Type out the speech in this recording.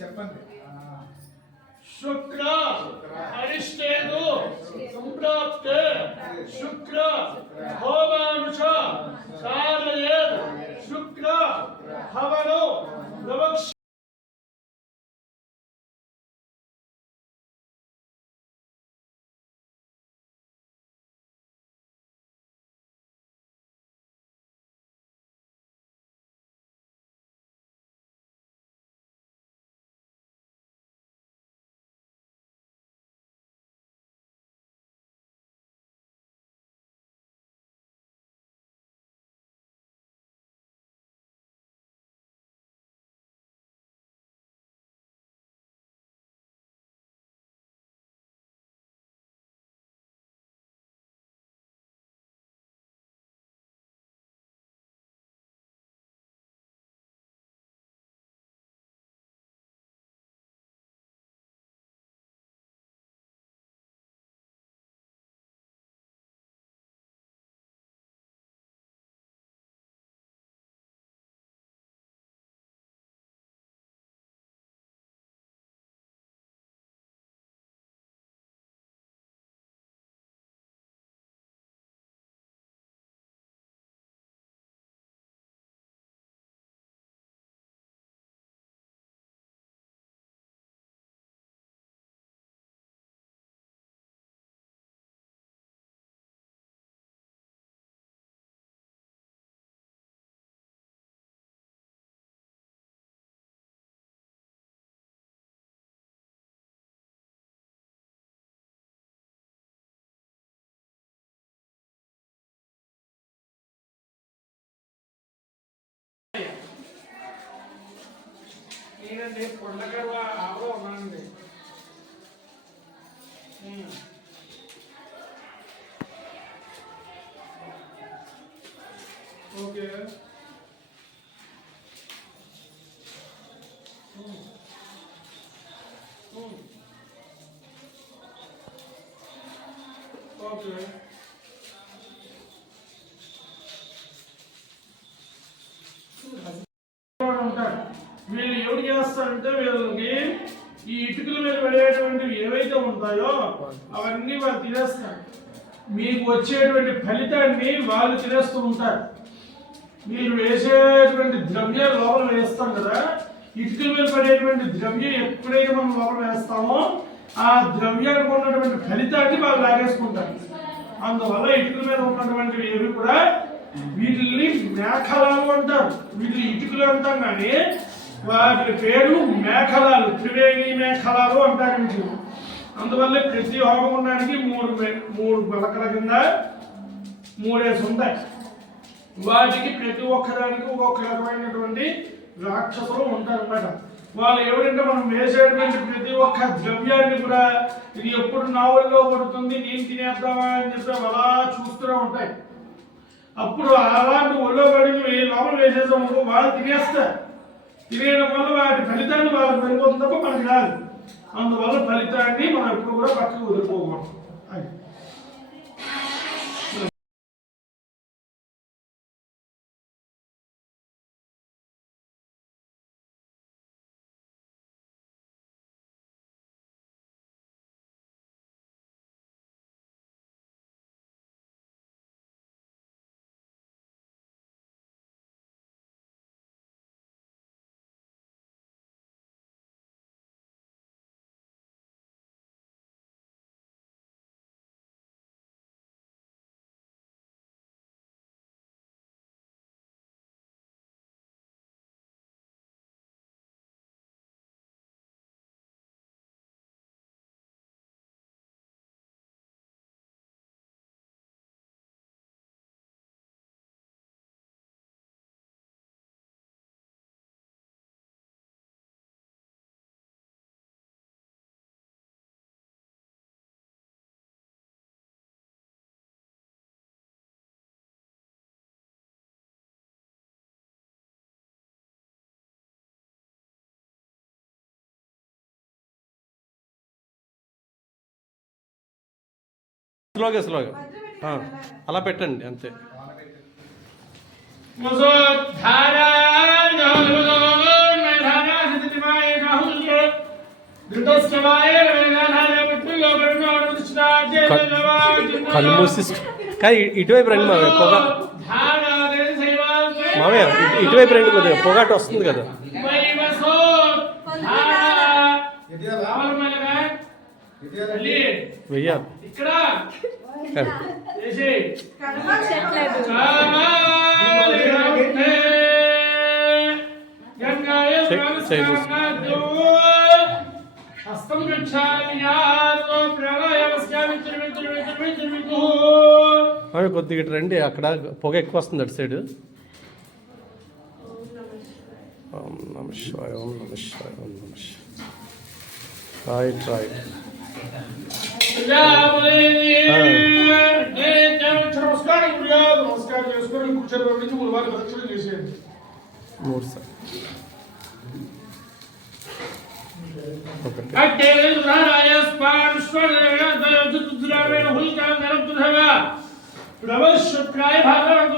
చెప్పండి. శుక్ర అరిష్టేదు సంప్రాప్తే శుక్ర హోమానుష కారయేద్ శుక్ర హవనో ప్రవక్ష. ఏంటంటే పొండగడ ఆవలో ఉన్నానండి. ఓకే ఓకే ఉంటారు. వీళ్ళు ఎవరు చేస్తారంటే వీళ్ళకి ఈ ఇటుకల మీద పడేటువంటివి ఏవైతే ఉంటాయో అవన్నీ వాళ్ళు తినేస్తారు. మీకు వచ్చేటువంటి ఫలితాన్ని వాళ్ళు తినేస్తూ ఉంటారు. మీరు వేసేటువంటి ద్రవ్యం లోపల వేస్తాం కదా, ఇటుకల మీద పడేటువంటి ద్రవ్యం ఎప్పుడైతే మనం లోపల వేస్తామో ఆ ద్రవ్యానికి ఉన్నటువంటి ఫలితాన్ని వాళ్ళు లాగేసుకుంటారు. అందువల్ల ఇటుకల మీద ఉన్నటువంటివి ఏవి కూడా వీటిని మేఖలాలు అంటారు. వీటిని ఇటుకలు అంటాం కానీ వాటి పేరు మేఖలాలు, త్రివేణి మేఖలాలు అంటారు వీటిని. అందువల్ల ప్రతి హోమగుండానికి మూడు పలకల కింద మూడేసి ఉంటాయి. వాటికి ప్రతి ఒక్కదానికి ఒక్కొక్క రకమైనటువంటి రాక్షసులు ఉంటారన్నమాట. వాళ్ళు ఎవరంటే మనం వేసేటువంటి ప్రతి ఒక్క ద్రవ్యాన్ని కూడా ఇది ఎప్పుడు నావల్లో పడుతుంది, నేను తినేద్దామా అని చెప్పి అలా చూస్తూనే ఉంటాయి. అప్పుడు అలాంటి ఒళ్ళో పడి లోపల వేసేసాము వాళ్ళు తినేస్తారు. తినేయడం వల్ల వాటి ఫలితాన్ని వాళ్ళకి వెళ్ళిపోతుంది తప్ప మనకి రాదు. అందువల్ల ఫలితాన్ని మనం ఎప్పుడు కూడా పక్కకు వదిలిపోకూడదు. స్లోగా స్లోగా అలా పెట్టండి అంతే. కళ్ళు మూసి కానీ ఇటువైపు రండి మావయ్య పొగ మావయ్య ఇటువైపు రండి కొద్దిగా పొగాటు వస్తుంది కదా వెయ్యాలి ఇక్కడ హస్తం మావయ్య కొద్దిగా ఇటు రండి అక్కడ పొగ ఎక్కువ వస్తుంది అటు సైడ్ ఓం నమ శివాయ ఓం నమ శివాయ ఓం నమ శివాయ రైట్ రైట్ నమస్కారం చేసుకొని కూర్చోబెట్టి 3 వారాలు ప్రదక్షిణ చేసేయండి 3 సార్ ప్రవశుక్రాయ భాగవతం